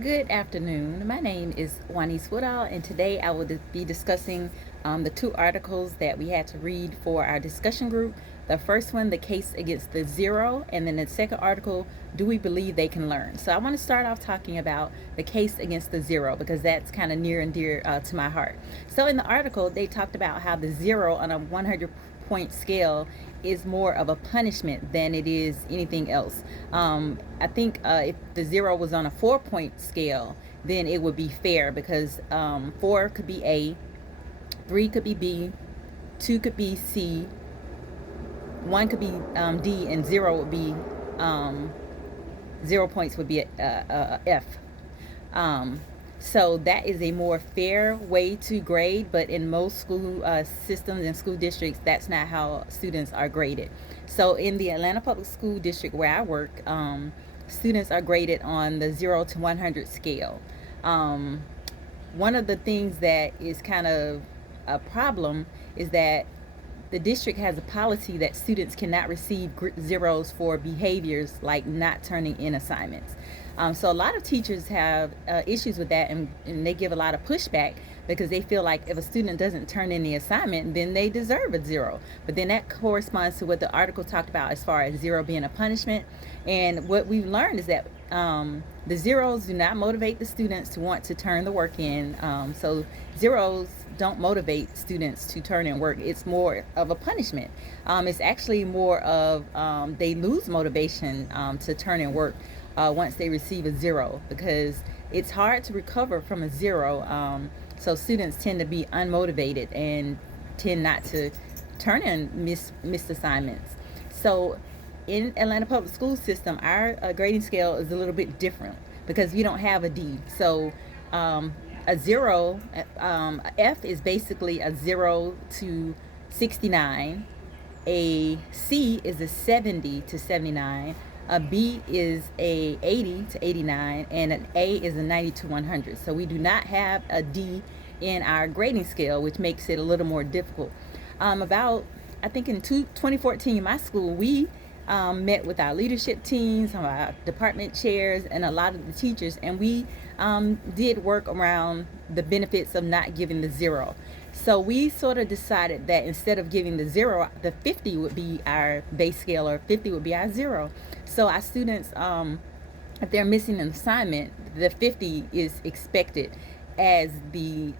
Good afternoon. My name is Woodall, and today I will be discussing the two articles that we had to read for our discussion group. The first one, the case against the zero, and then the second article, do we believe they can learn? So I want to start off talking about the case against the zero because that's kind of near and dear to my heart. So in the article, they talked about how the zero on a 100-point scale is more of a punishment than it is anything else. I think if the zero was on a 4-point scale, then it would be fair because four could be A, three could be B, two could be C, one could be D, and zero would be 0 points would be a F. Um, so that is a more fair way to grade, but in most school systems and school districts, that's not how students are graded. So in the Atlanta Public School District where I work, students are graded on the 0 to 100 scale. Um, One of the things that is kind of a problem is that the district has a policy that students cannot receive zeros for behaviors like not turning in assignments. So a lot of teachers have issues with that, and they give a lot of pushback because they feel like if a student doesn't turn in the assignment, then they deserve a zero. But then that corresponds to what the article talked about as far as zero being a punishment. And what we've learned is that the zeros do not motivate the students to want to turn the work in. So zeros don't motivate students to turn in work. It's more of a punishment. It's actually more of they lose motivation to turn in work once they receive a zero because it's hard to recover from a zero. So students tend to be unmotivated and tend not to turn in missed assignments. So in Atlanta Public School System, our grading scale is a little bit different because we don't have a D. So a zero, F is basically a 0 to 69. A C is a 70 to 79. A B is a 80 to 89, and an A is a 90 to 100. So we do not have a D in our grading scale, which makes it a little more difficult. I think in 2014, my school, we met with our leadership teams, our department chairs, and a lot of the teachers, and we did work around the benefits of not giving the zero. So we sort of decided that instead of giving the zero, the 50 would be our base scale, or 50 would be our zero. So our students, if they're missing an assignment, the 50 is expected as the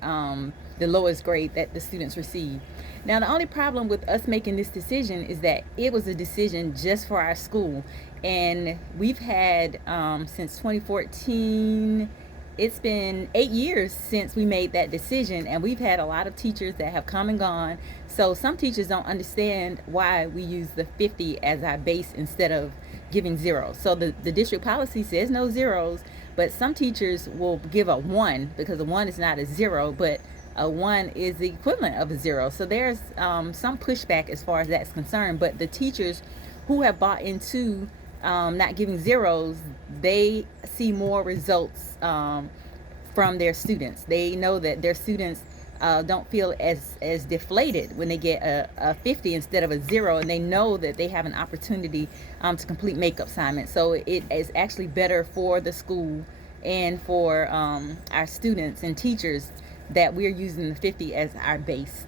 lowest grade that the students receive. Now, the only problem with us making this decision is that it was a decision just for our school, and we've had since 2014. It's been 8 years since we made that decision, and we've had a lot of teachers that have come and gone. So some teachers don't understand why we use the 50 as our base instead of giving zeros. So the district policy says no zeros, but some teachers will give a 1 because a 1 is not a zero, but a 1 is the equivalent of a zero. So there's some pushback as far as that's concerned, but the teachers who have bought into not giving zeros, they see more results from their students. They know that their students don't feel as deflated when they get a 50 instead of a zero, and they know that they have an opportunity to complete makeup assignments. So it is actually better for the school and for our students and teachers that we're using the 50 as our base.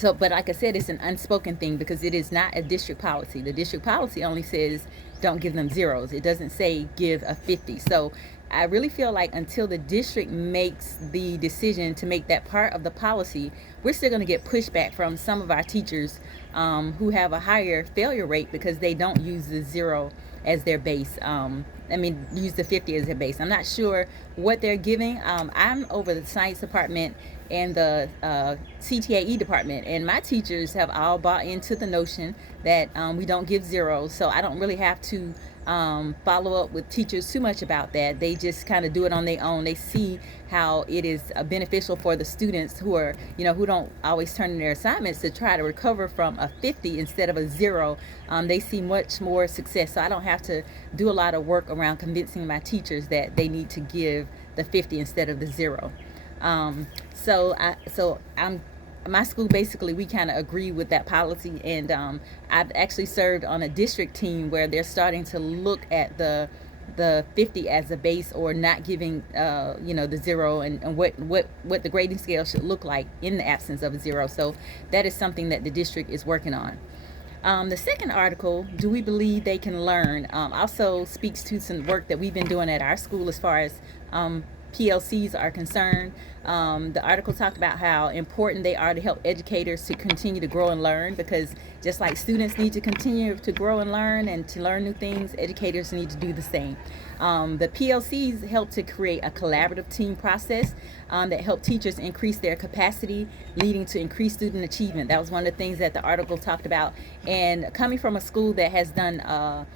But like I said, it's an unspoken thing because it is not a district policy. The district policy only says don't give them zeros. It doesn't say give a 50. So I really feel like until the district makes the decision to make that part of the policy, we're still going to get pushback from some of our teachers who have a higher failure rate because they don't use the zero as their base. Use the 50 as their base. I'm not sure what they're giving. I'm over the science department and the CTAE department, and my teachers have all bought into the notion that we don't give zeros. So I don't really have to follow up with teachers too much about that. They just kind of do it on their own. They see how it is beneficial for the students who are, who don't always turn in their assignments to try to recover from a 50 instead of a zero. They see much more success. So I don't have to do a lot of work around convincing my teachers that they need to give the 50 instead of the zero. My school, basically, we kind of agree with that policy, and I've actually served on a district team where they're starting to look at the 50 as a base, or not giving the zero, and what the grading scale should look like in the absence of a zero. So that is something that the district is working on. The second article, do we believe they can learn, also speaks to some work that we've been doing at our school as far as PLCs are concerned. The article talked about how important they are to help educators to continue to grow and learn, because just like students need to continue to grow and learn and to learn new things, educators need to do the same. The PLCs help to create a collaborative team process that help teachers increase their capacity, leading to increased student achievement. That was one of the things that the article talked about. And coming from a school that has done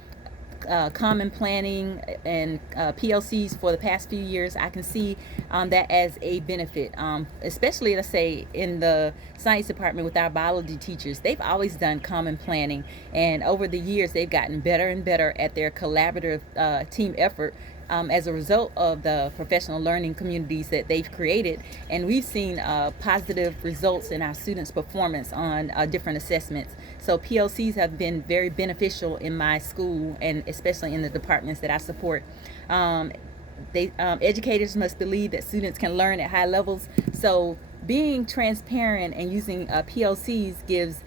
common planning and PLCs for the past few years, I can see that as a benefit, especially, let's say, in the science department with our biology teachers. They've always done common planning, and over the years they've gotten better and better at their collaborative team effort, as a result of the professional learning communities that they've created. And we've seen positive results in our students' performance on different assessments. So PLCs have been very beneficial in my school, and especially in the departments that I support. Educators must believe that students can learn at high levels. So being transparent and using PLCs gives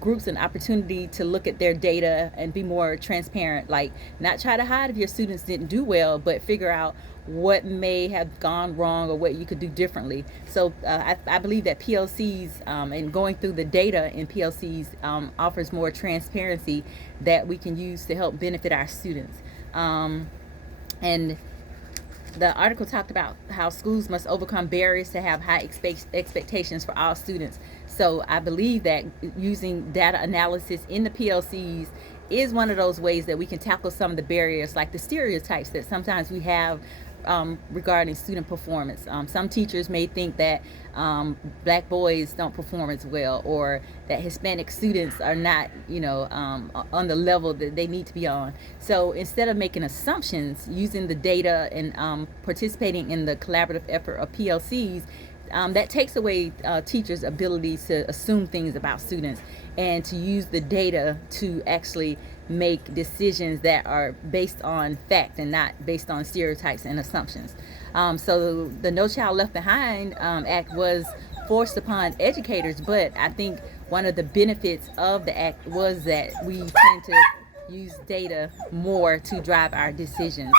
groups an opportunity to look at their data and be more transparent. Like, not try to hide if your students didn't do well, but figure out what may have gone wrong or what you could do differently. So I believe that PLCs and going through the data in PLCs offers more transparency that we can use to help benefit our students. And the article talked about how schools must overcome barriers to have high expectations for all students. So I believe that using data analysis in the PLCs is one of those ways that we can tackle some of the barriers, like the stereotypes that sometimes we have regarding student performance. Some teachers may think that black boys don't perform as well, or that Hispanic students are not, on the level that they need to be on. So instead of making assumptions, using the data and participating in the collaborative effort of PLCs, that takes away teachers' ability to assume things about students, and to use the data to actually make decisions that are based on fact and not based on stereotypes and assumptions. So the No Child Left Behind Act was forced upon educators, but I think one of the benefits of the act was that we tend to use data more to drive our decisions.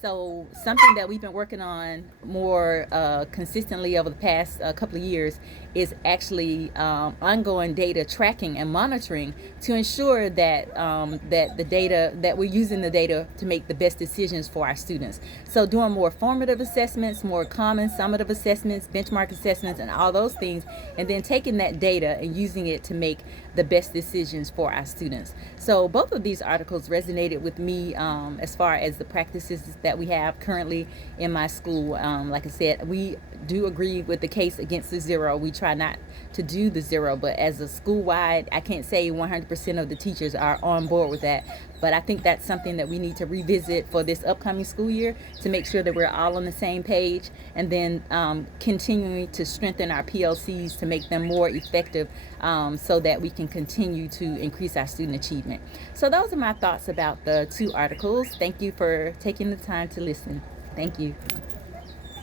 So something that we've been working on more consistently over the past couple of years is actually ongoing data tracking and monitoring to ensure that that we're using the data to make the best decisions for our students. So doing more formative assessments, more common summative assessments, benchmark assessments, and all those things, and then taking that data and using it to make the best decisions for our students. So both of these articles resonated with me as far as the practices that we have currently in my school. Like I said, we do agree with the case against the zero. We try not to do the zero, but as a school-wide, I can't say 100% of the teachers are on board with that. But I think that's something that we need to revisit for this upcoming school year to make sure that we're all on the same page, and then continuing to strengthen our PLCs to make them more effective, so that we can continue to increase our student achievement. So those are my thoughts about the two articles. Thank you for taking the time to listen. Thank you.